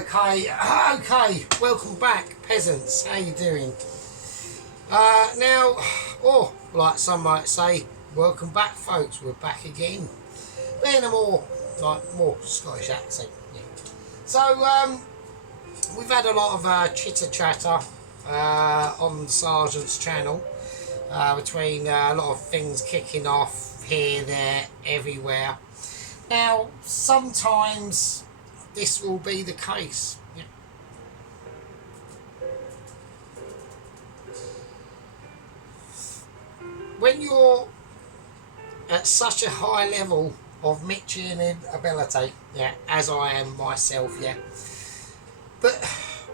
Okay, welcome back, peasants. How you doing? Now, or like some might say, welcome back, folks. We're back again. But in a more Scottish accent. Yeah. So, we've had a lot of chitter chatter on the Sergeant's channel between a lot of things kicking off here, there, everywhere. Now, sometimes this will be the case. Yeah. When you're at such a high level of mixing ability, yeah, as I am myself, yeah, but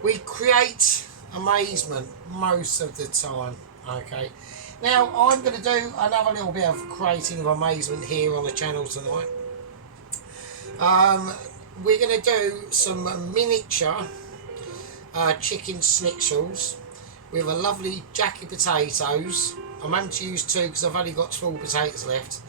we create amazement most of the time. Okay, now I'm going to do another little bit of creating of amazement here on the channel tonight. We're going to do some miniature chicken schnitzels with a lovely jacket potatoes. I'm having to use two because I've only got small potatoes left,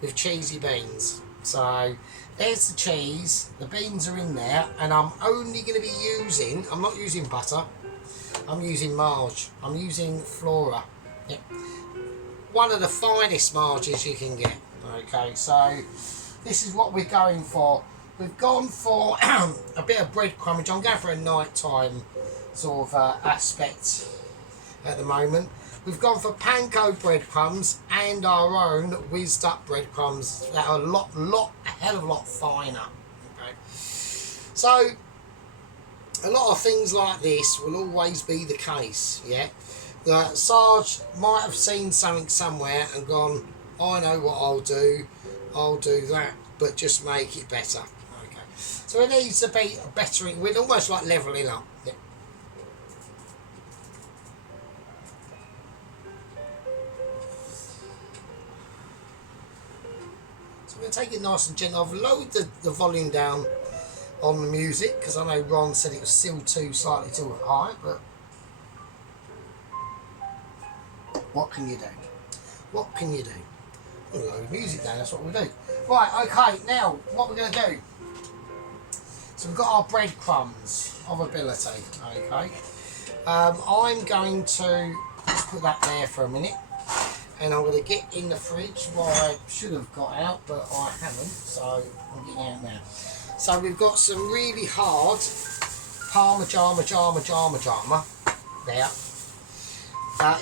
with cheesy beans. So there's the cheese, the beans are in there, and I'm only going to be using, I'm not using butter, I'm using marge, I'm using flora. Yeah. One of the finest marges you can get. Okay, so this is what we're going for. We've gone for a bit of breadcrumbage. I'm going for a nighttime sort of aspect at the moment. We've gone for panko breadcrumbs and our own whizzed up breadcrumbs that are a hell of a lot finer. Okay, so a lot of things like this will always be the case. Yeah, the Sarge might have seen something somewhere and gone, I know what I'll do that, but just make it better. Okay, so it needs to be bettering, with almost like levelling up. Yeah. So we're going to take it nice and gentle. I've lowered the volume down on the music because I know Ron said it was still slightly too high, but what can you do? What can you do? We'll lower the music down, that's what we'll do. Right, okay, now what we're going to do. So we've got our breadcrumbs of ability, okay. I'm going to just put that there for a minute, and I'm going to get in the fridge what I should have got out, but I haven't, so I'm getting out now. So we've got some really hard Parmesan there.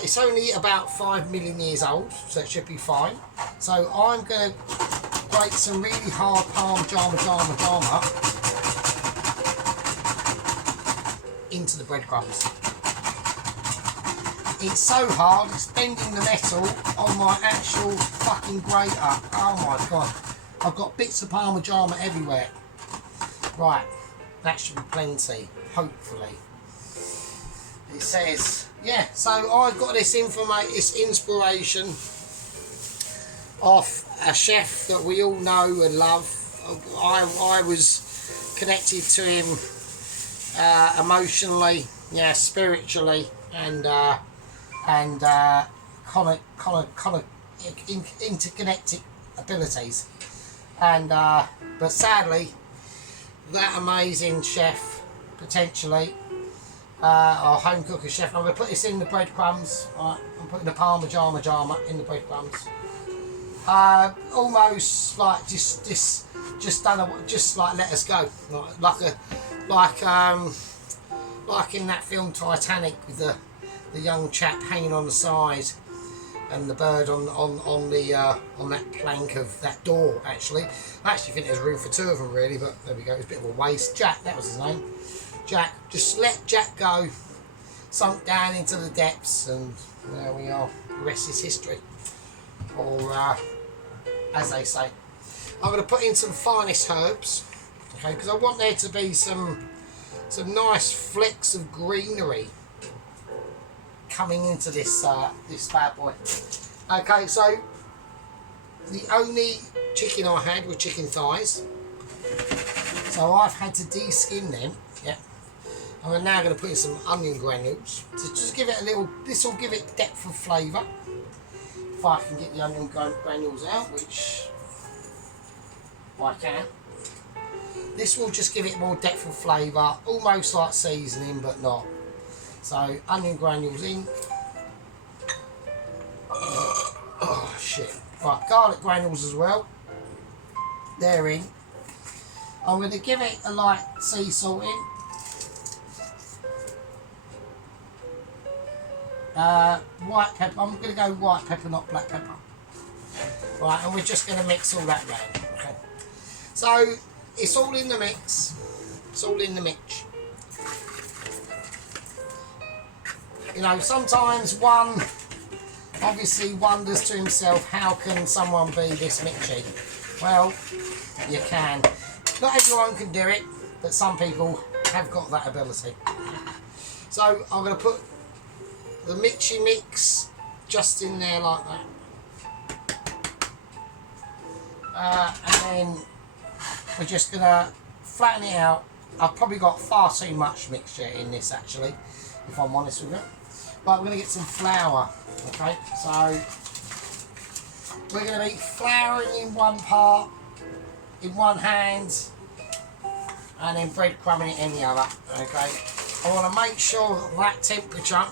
It's only about 5 million years old, so it should be fine. So I'm going to grate some really hard Parmesan into the breadcrumbs. It's so hard, it's bending the metal on my actual fucking grater. Oh my god. I've got bits of Parmesan everywhere. Right, that should be plenty, hopefully. It says, yeah, so I got this inspiration off a chef that we all know and love. I was connected to him emotionally, yeah, spiritually, and kind of interconnected abilities. And but sadly, that amazing chef, potentially, our home cooker chef. I'm going to put this in the breadcrumbs. Right, I'm putting the Parmesan in the breadcrumbs. Almost like just like let us go, like in that film Titanic with the young chap hanging on the side and the bird on that plank of that door. Actually, I actually think there's room for two of them really, but there we go. It's a bit of a waste. Jack, that was his name. Jack, just let Jack go, sunk down into the depths, and there we are. The rest is history, or as they say. I'm going to put in some finest herbs, okay, because I want there to be some nice flecks of greenery coming into this this bad boy. Okay, so the only chicken I had were chicken thighs, so I've had to de-skin them. Yeah. I'm now going to put in some onion granules to just give it a little. This will give it depth of flavour. If I can get the onion granules out, which I can. This will just give it more depth of flavour, almost like seasoning, but not. So, onion granules in. Oh, shit. Right, garlic granules as well. They're in. I'm going to give it a light sea salt in. White pepper. I'm going to go white pepper, not black pepper. Right, and we're just going to mix all that round. Okay. So, it's all in the mix. It's all in the mix. You know, sometimes one obviously wonders to himself, how can someone be this mixy? Well, you can. Not everyone can do it, but some people have got that ability. So I'm going to put the mixy mix just in there like that. And then we're just going to flatten it out. I've probably got far too much mixture in this actually, if I'm honest with you. But we're going to get some flour. Okay, so we're going to be flouring in one part, in one hand, and then breadcrumbing it in the other. Okay, I want to make sure that temperature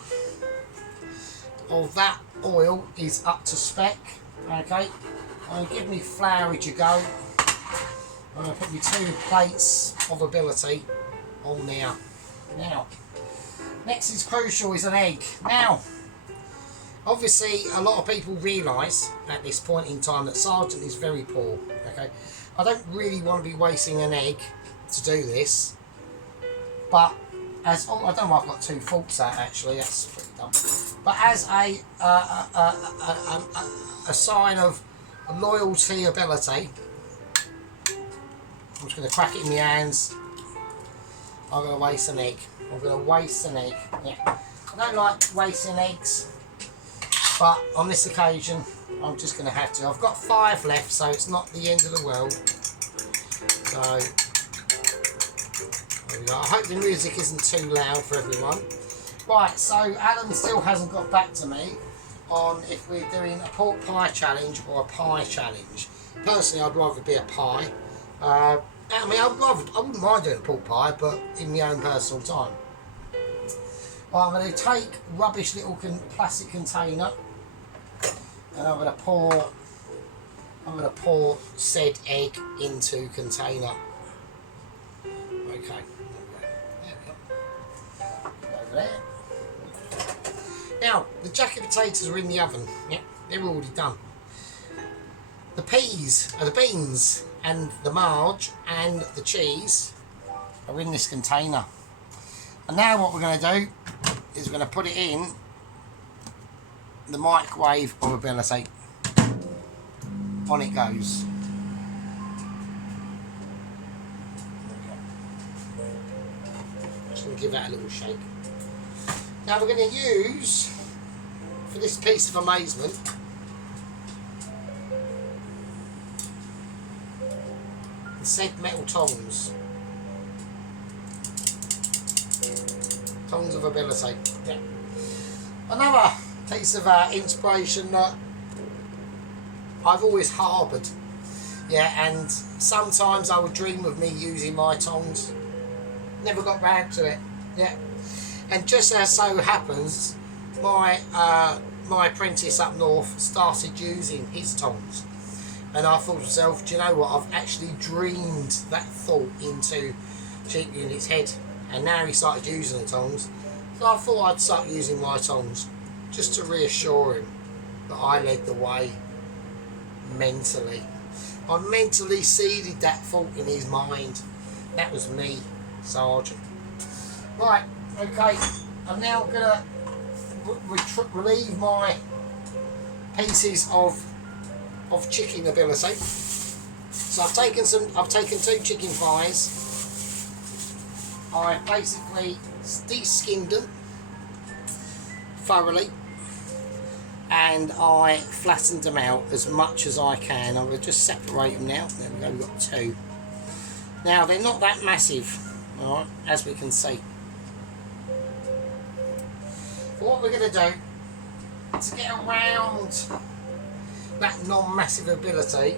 of that oil is up to spec. Okay, I'm going to give me flour as you go. I'm going to put my 2 plates of ability on there. Now, next is crucial, is an egg. Now, obviously, a lot of people realise at this point in time that Sargent is very poor. Okay, I don't really want to be wasting an egg to do this, but as I don't know, I've got 2 forks out actually. That's pretty dumb. But as a sign of loyalty, ability, I'm just going to crack it in my hands. I'm going to waste an egg. I'm going to waste an egg. Yeah, I don't like wasting eggs. But on this occasion, I'm just going to have to. I've got 5 left, so it's not the end of the world. So, there we go. I hope the music isn't too loud for everyone. Right, so Alan still hasn't got back to me on if we're doing a pork pie challenge or a pie challenge. Personally, I'd rather be a pie. I mean, I wouldn't mind doing a pork pie, but in my own personal time. Right, I'm going to take rubbish little plastic container. And I'm going to pour said egg into container. Okay. There we go. Over there. Now, the jacket potatoes are in the oven. Yep, they're already done. The peas, the beans, and the marge and the cheese are in this container. And now what we're going to do is we're going to put it in the microwave of ability. On it goes. Just going to give that a little shake. Now we're going to use, for this piece of amazement, the said metal tongs. Tongs of ability. Yeah. Another piece of inspiration that I've always harboured. Yeah, and sometimes I would dream of me using my tongs. Never got round to it. Yeah. And just as so happens, my apprentice up north started using his tongs. And I thought to myself, do you know what, I've actually dreamed that thought into Cheap Unit's head. And now he started using the tongs. So I thought I'd start using my tongs, just to reassure him that I led the way mentally. I mentally seeded that thought in his mind. That was me, Sergeant. Right, okay, I'm now going to relieve my pieces of chicken ability. So I've taken 2 chicken thighs. I basically de-skinned them thoroughly and I flattened them out as much as I can. I'm going to just separate them now. There we go, we've got 2. Now they're not that massive, alright, as we can see. But what we're going to do to get around that non-massive ability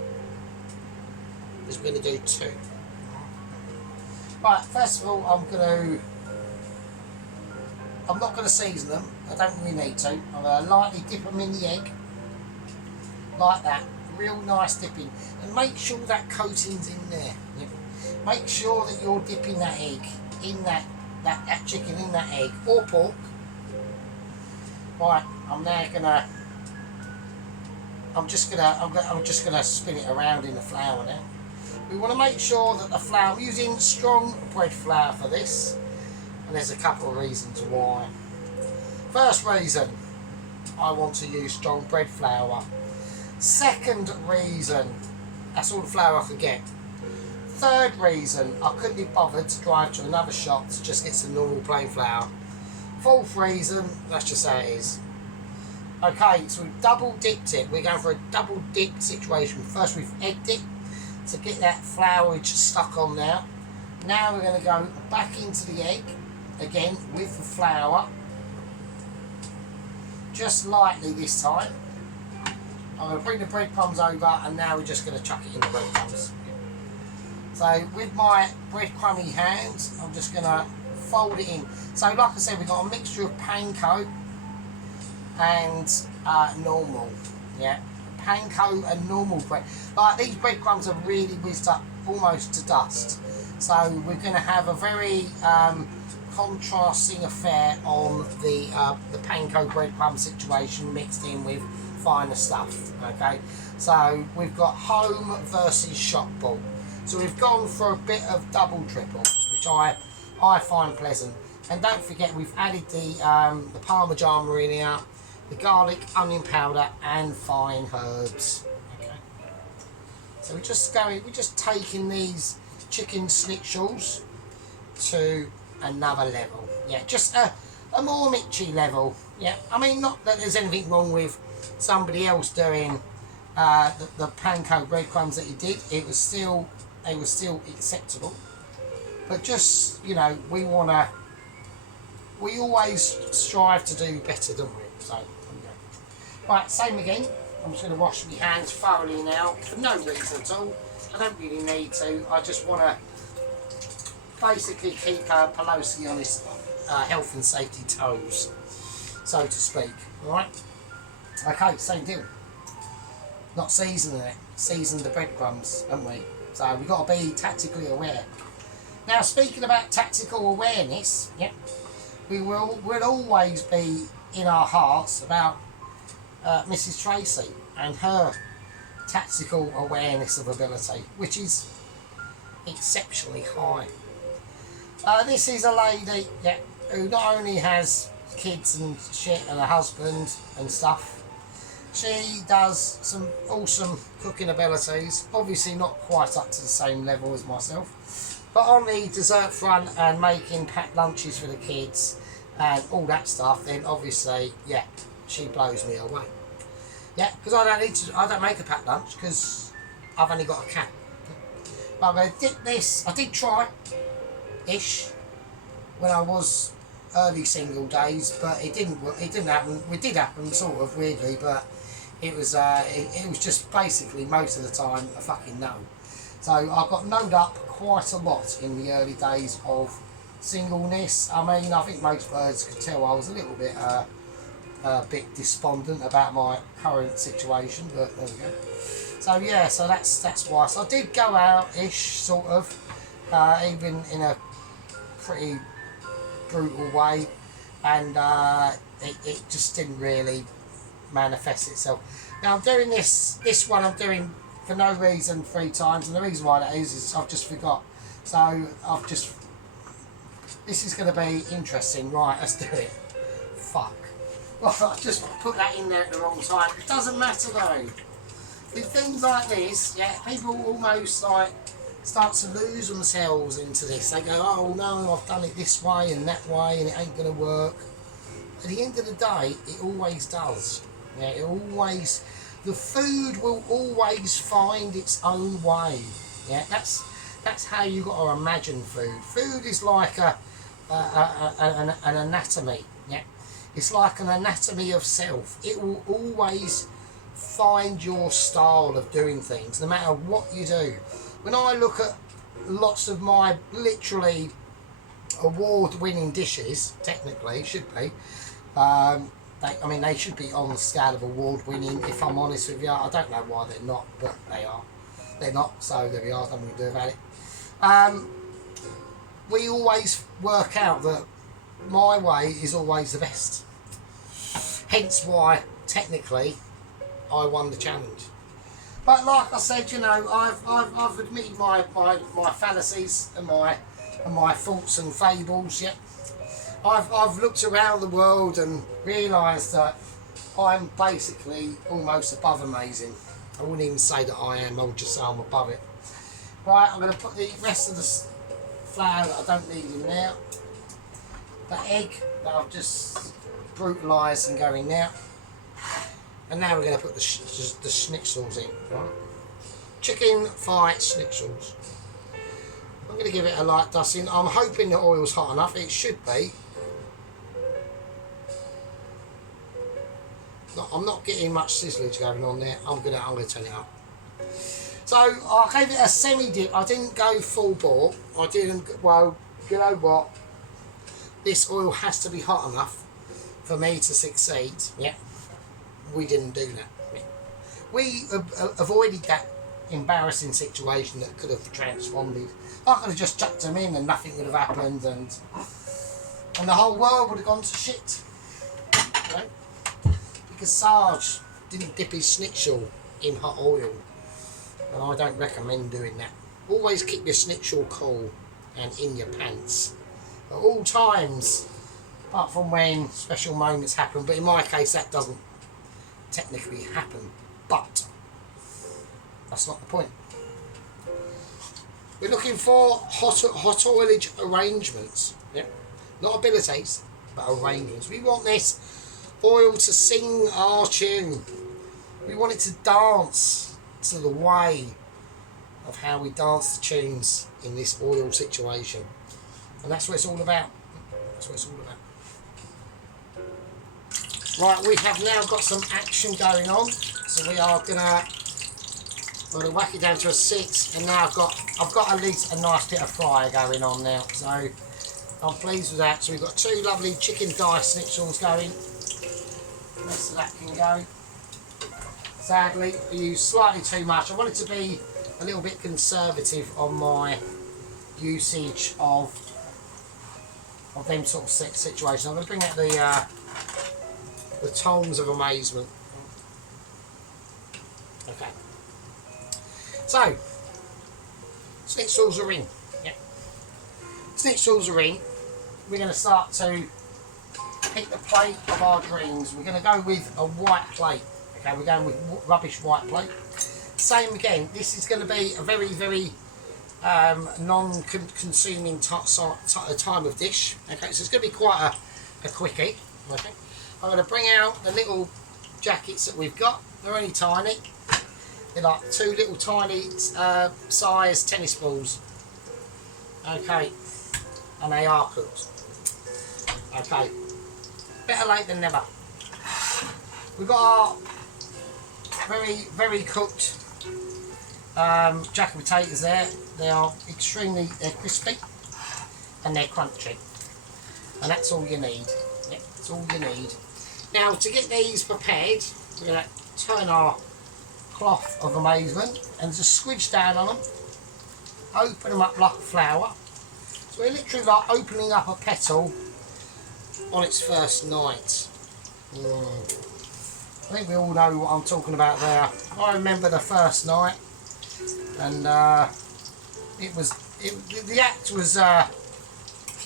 is we're going to do 2. Right, first of all, I'm not gonna season them. I don't really need to. I'm gonna lightly dip them in the egg, like that. Real nice dipping, and make sure that coating's in there. Yeah. Make sure that you're dipping that egg in that chicken in that egg or pork. Right, I'm just gonna spin it around in the flour now. We want to make sure that the flour, we're using strong bread flour for this, and there's a couple of reasons why. First reason, I want to use strong bread flour. Second reason, that's all the flour I could get. Third reason, I couldn't be bothered to drive to another shop to just get some normal plain flour. Fourth reason, that's just how it is. Okay, so we've double dipped it. We're going for a double dip situation. First we've egged it to get that flourage stuck on there. Now we're going to go back into the egg again with the flour, just lightly this time. I'm going to bring the breadcrumbs over, and now we're just going to chuck it in the breadcrumbs. So with my breadcrumby hands, I'm just going to fold it in. So like I said, we've got a mixture of panko and normal. Yeah, panko and normal bread. Like, these breadcrumbs are really whizzed up almost to dust. So we're going to have a very contrasting affair on the panko breadcrumb situation mixed in with finer stuff. Okay, so we've got home versus shop bought. So we've gone for a bit of double triple, which I find pleasant. And don't forget, we've added the parmigiana in here, the garlic, onion powder, and fine herbs. Okay. So we're just taking these chicken schnitzels to another level. Yeah, just a more Mitchy level. Yeah, I mean, not that there's anything wrong with somebody else doing the panko breadcrumbs that he did. It was still acceptable. But just, you know, we always strive to do better, don't we? So, right, same again. I'm just going to wash my hands thoroughly now for no reason at all. I don't really need to. I just want to basically keep Pelosi on his health and safety toes, so to speak. Alright? Okay, same deal. Not seasoning it. Season the breadcrumbs, haven't we? So we've got to be tactically aware. Now, speaking about tactical awareness, yeah, we'll always be in our hearts about Mrs. Tracy and her tactical awareness of ability, which is exceptionally high. This is a lady, yeah, who not only has kids and shit and a husband and stuff, she does some awesome cooking abilities, obviously not quite up to the same level as myself, but on the dessert front and making packed lunches for the kids and all that stuff, then obviously, yeah, she blows me away. Yeah, because I don't make a packed lunch because I've only got a cat. But I'm going to dip this. I did try ish when I was early single days, but it didn't happen. It did happen sort of weirdly, but it was just basically most of the time a fucking no. So I got knowed up quite a lot in the early days of singleness. I mean, I think most birds could tell I was a little bit a bit despondent about my current situation, but there we go. So yeah, so that's why. So I did go out-ish, sort of, even in a pretty brutal way, and it just didn't really manifest itself. Now I'm doing this one I'm doing for no reason 3 times, and the reason why that is I've just forgot. So this is going to be interesting. Right, let's do it. Fuck. Well, I just put that in there at the wrong time. It doesn't matter though. With things like this, yeah, people almost like start to lose themselves into this. They go, oh no, I've done it this way and that way and it ain't going to work. At the end of the day, it always does. Yeah, the food will always find its own way. Yeah, that's how you got to imagine food. Food is like an anatomy. Yeah, it's like an anatomy of self. It will always find your style of doing things, no matter what you do. When I look at lots of my literally award-winning dishes, technically, should be. I mean, they should be on the scale of award-winning, if I'm honest with you. I don't know why they're not, but they are. They're not, so there we are, nothing we can do about it. We always work out that my way is always the best. Hence why, technically, I won the challenge. But like I said, you know, I've admitted my fallacies and my faults and fables. Yeah, I've looked around the world and realised that I'm basically almost above amazing. I wouldn't even say that I am. I would just say I'm above it. Right, I'm going to put the rest of the flour that I don't need in there. The egg that I've just brutalised and going now. And now we're going to put the schnitzels in. Right? Chicken thigh schnitzels. I'm going to give it a light dusting. I'm hoping the oil's hot enough. It should be. I'm not getting much sizzlage going on there. I'm going to turn it up. So I gave it a semi-dip. I didn't go full bore. I didn't. Well, you know what? This oil has to be hot enough for me to succeed. Yeah. We didn't do that. We avoided that embarrassing situation that could have transponded. I could have just chucked them in and nothing would have happened, and the whole world would have gone to shit. You know? Because Sarge didn't dip his schnitzel in hot oil, and I don't recommend doing that. Always keep your schnitzel cool and in your pants at all times, apart from when special moments happen. But in my case, that doesn't technically happen, but that's not the point. We're looking for hot oilage arrangements, yeah? Not abilities, but arrangements. We want this oil to sing our tune. We want it to dance to the way of how we dance the tunes in this oil situation, and that's what it's all about. That's what it's all about. Right, we have now got some action going on, so we are gonna whack it down to a 6, and now I've got at least a nice bit of fryer going on now, so I'm pleased with that. So we've got 2 lovely chicken thigh schnitzels going. The rest of that can go. Sadly, I used slightly too much. I wanted to be a little bit conservative on my usage of them sort of situations. I'm going to bring out the tongs of amazement. Okay. So, schnitzels are in. Yep. Schnitzels are in. We're going to start to pick the plate of our dreams. We're going to go with a white plate. Okay, we're going with rubbish white plate. Same again. This is going to be a very, very non-consuming time of dish. Okay, so it's going to be quite a quickie. Okay. I'm going to bring out the little jackets that we've got. They're only tiny. They're like 2 little tiny size tennis balls. Okay, and they are cooked. Okay, better late than never. We've got our very, very cooked jacket potatoes there. They are they're crispy and they're crunchy. And that's all you need. Yep, that's all you need. Now, to get these prepared, we're going to turn our cloth of amazement and just squidge down on them, open them up like a flower. So we're literally like opening up a petal on its first night. I think we all know what I'm talking about there. I remember the first night, and the act was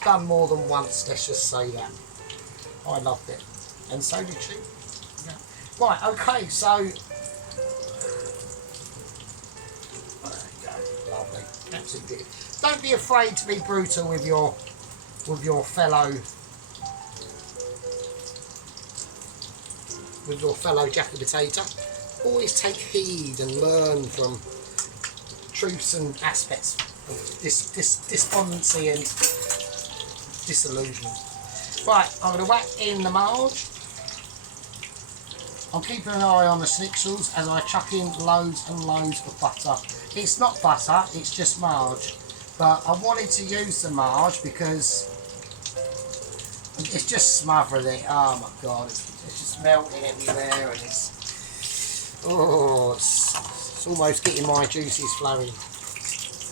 done more than once, let's just say that. I loved it, and so did she. Yeah. Right, okay, so there you go, lovely, absolutely good. Don't be afraid to be brutal with your fellow jacket potato. Always take heed and learn from truths and aspects of despondency and disillusionment. Right, I'm going to whack in the marge. I'm keeping an eye on the schnitzels as I chuck in loads and loads of butter. It's not butter, it's just marge. But I wanted to use the marge because it's just smothered it. Oh my god, it's just melting everywhere, and it's almost getting my juices flowing.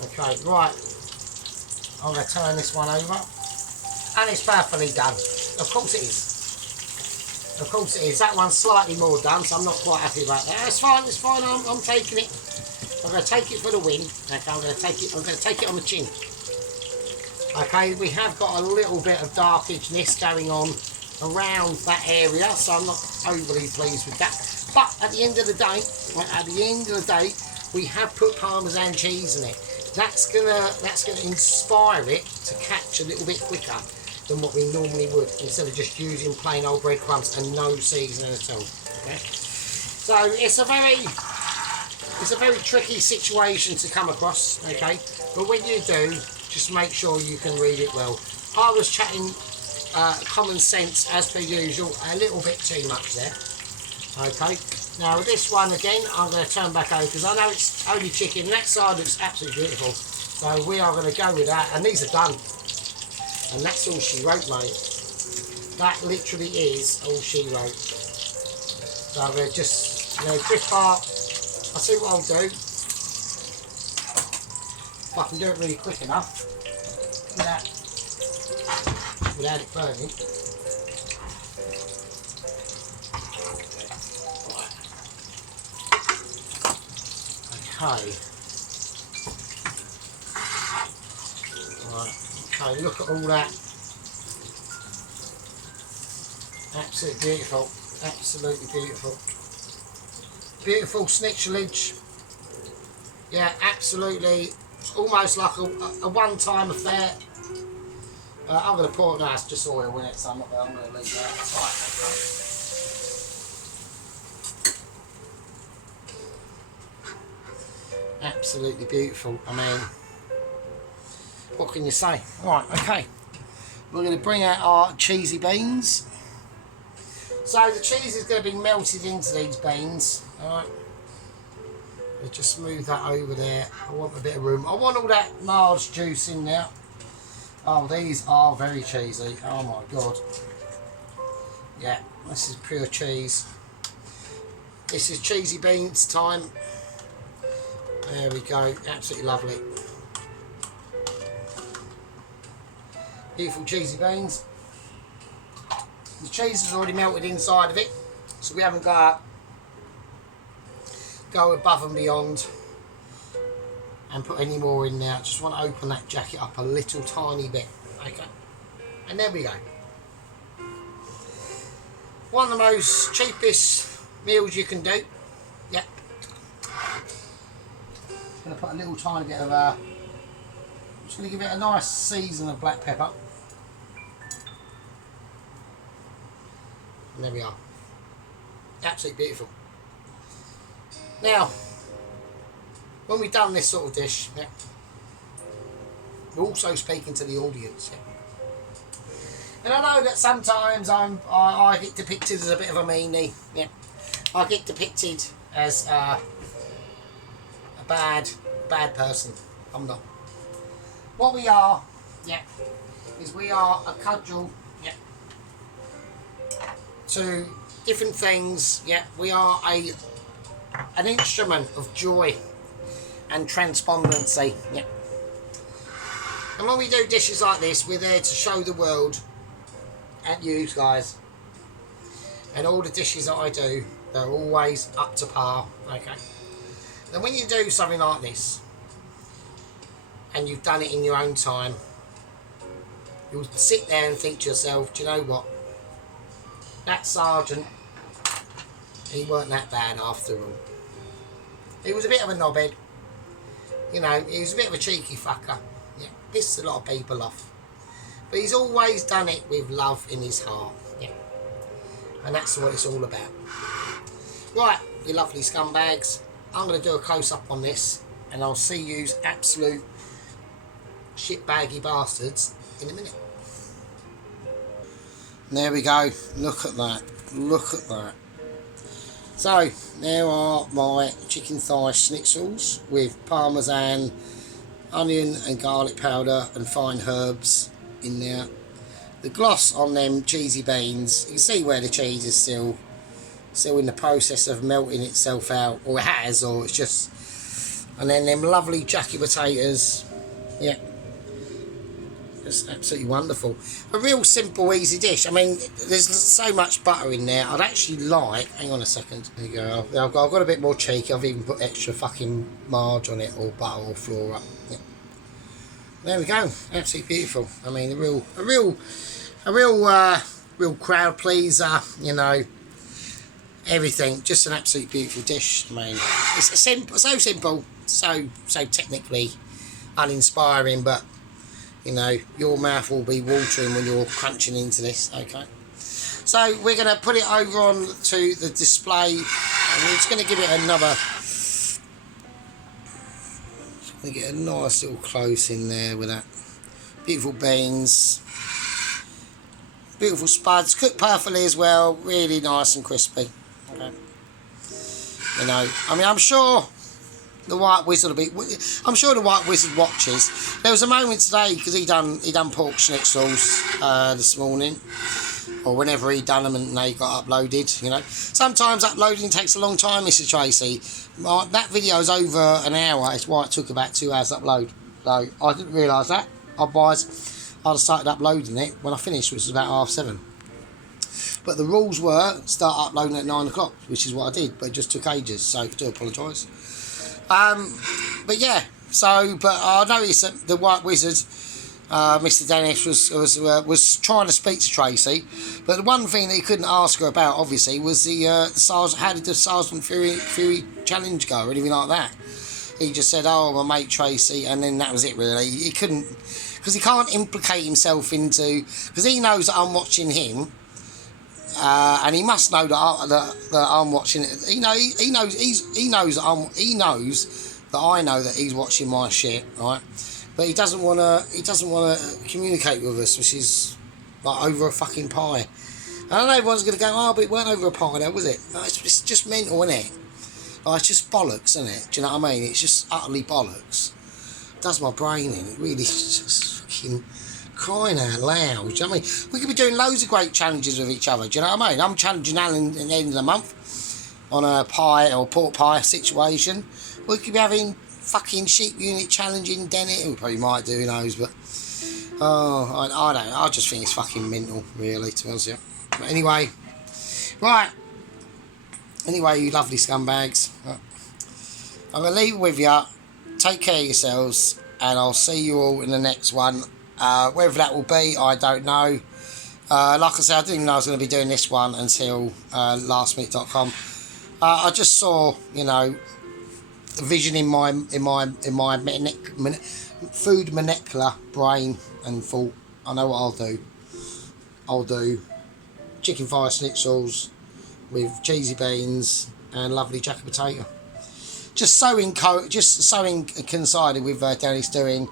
Okay, right. I'm going to turn this one over, and it's perfectly done. Of course it is. Of course it is. That one's slightly more done, so I'm not quite happy about that. It's fine. It's fine. I'm taking it. I'm going to take it for the win. Okay, I'm going to take it on the chin. Okay, we have got a little bit of darkishness going on around that area, so I'm not overly pleased with that. But at the end of the day, we have put Parmesan cheese in it. That's gonna inspire it to catch a little bit quicker than what we normally would, instead of just using plain old breadcrumbs and no seasoning at all. Okay? So it's a very tricky situation to come across. Okay, but when you do, just make sure you can read it well. I was chatting common sense as per usual, a little bit too much there. Okay, now this one again, I'm going to turn back over because I know it's only chicken. That side looks absolutely beautiful, so we are going to go with that. And these are done, and that's all she wrote, mate. That literally is all she wrote. So we're just, crisp part. I'll see what I'll do. If I can do it really quick enough without it burning. Okay. Right. Okay, look at all that. Absolutely beautiful. Absolutely beautiful. Beautiful Schnitzels. Yeah, absolutely. It's almost like a one-time affair. I'm going to pour it now. It's just oil in it, so I'm going to leave that. Right, okay. Absolutely beautiful. I mean, what can you say? Right, okay. We're going to bring out our cheesy beans. So the cheese is going to be melted into these beans. Alright. We'll just move that over there. I want a bit of room. I want all that marge juice in there. Oh, these are very cheesy. Oh my god. Yeah, this is pure cheese. This is cheesy beans time. There we go. Absolutely lovely. Beautiful cheesy beans. The cheese is already melted inside of it, so we haven't got to go above and beyond and put any more in there. I just want to open that jacket up a little tiny bit. Okay, and there we go. One of the most cheapest meals you can do. Yep. Just going to put a little tiny bit of I'm just going to give it a nice season of black pepper. And there we are. Absolutely beautiful. Now, when we've done this sort of dish, yeah, we're also speaking to the audience. Yeah. And I know that sometimes I get depicted as a bit of a meanie. Yeah, I get depicted as a bad person. I'm not. What we are, yeah, is we are a cudgel, yeah, to different things. Yeah, we are an instrument of joy and transpondency. Yeah. And when we do dishes like this, we're there to show the world and you guys. And all the dishes that I do, they're always up to par. Okay. And when you do something like this, and you've done it in your own time, you'll sit there and think to yourself, do you know what? That sergeant, he weren't that bad after all. He was a bit of a knobhead. You know, he was a bit of a cheeky fucker. Yeah, pissed a lot of people off. But he's always done it with love in his heart. Yeah. And that's what it's all about. Right, you lovely scumbags. I'm going to do a close-up on this. And I'll see you's absolute shitbaggy bastards in a minute. There we go. Look at that. Look at that. So, there are my chicken thigh schnitzels with Parmesan onion and garlic powder and fine herbs in there. The gloss on them cheesy beans, you can see where the cheese is still in the process of melting itself out, or it has, or it's just. And then them lovely jacket potatoes, yeah, just absolutely wonderful. A real simple, easy dish. I mean, there's so much butter in there. I'd actually like. Hang on a second. There you go. I've got a bit more cheeky. I've even put extra fucking marge on it, or butter, or flour up. Yeah. There we go. Absolutely beautiful. I mean, a real crowd pleaser. You know, everything. Just an absolutely beautiful dish. I mean, it's simple, so technically uninspiring, but you know, your mouth will be watering when you're crunching into this. Okay. So we're going to put it over on to the display, and we're just going to give it another. We get a nice little close in there with that. Beautiful beans, beautiful spuds, cooked perfectly as well. Really nice and crispy. Okay. You know, I mean, I'm sure the White Wizard will be. I'm sure the White Wizard watches. There was a moment today because he done pork schnitzels this morning, or whenever he done them and they got uploaded. You know, sometimes uploading takes a long time, Mr. Tracy. That video is over an hour. It's why it took about 2 hours to upload. So I didn't realise that. Otherwise, I'd have started uploading it when I finished, which was about 7:30. But the rules were start uploading at 9 o'clock, which is what I did. But it just took ages, so I do apologise. But yeah, but I noticed that the White Wizard, Mr. Dennis, was trying to speak to Tracy, but the one thing that he couldn't ask her about, obviously, was how did the Sergeant Fury challenge go, or anything like that. He just said, "Oh, my mate Tracy," and then that was it. Really, he couldn't, because he can't implicate himself into, because he knows that I'm watching him. And he must know that I'm watching it. He knows that I know that he's watching my shit, right? But he doesn't want to communicate with us, which is like over a fucking pie. And I know everyone's going to go, "Oh, but it weren't over a pie, though, was it?" No, it's just mental, isn't it? Like, it's just bollocks, isn't it? Do you know what I mean? It's just utterly bollocks. It does my brain in. It really is just fucking crying out loud. Do you know what I mean? We could be doing loads of great challenges with each other. Do you know what I mean? I'm challenging Alan at the end of the month on a pie or pork pie situation. We could be having fucking sheep unit challenging Dennett. We probably might do, who knows, but I don't know. I just think it's fucking mental, really, to be honest with you. But anyway, right. Anyway, you lovely scumbags. I'm going to leave it with you. Take care of yourselves, and I'll see you all in the next one. Whether that will be, I don't know. Like I said, I didn't even know I was going to be doing this one until lastminute.com. I just saw, you know, the vision in my food molecular brain, and thought, I know what I'll do. I'll do chicken fire schnitzels with cheesy beans and lovely jacket potato. Just so coincided with Dennis doing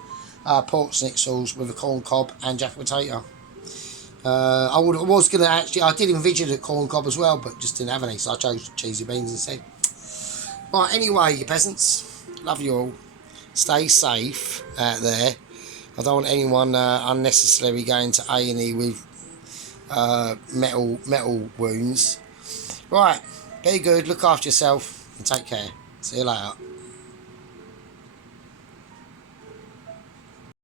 pork schnitzels with a corn cob and jacket potato. I did envision a corn cob as well, but just didn't have any, so I chose cheesy beans instead. Right, anyway, you peasants, love you all. Stay safe out there. I don't want anyone unnecessarily going to A&E with metal wounds. Right, be good, look after yourself, and take care. See you later.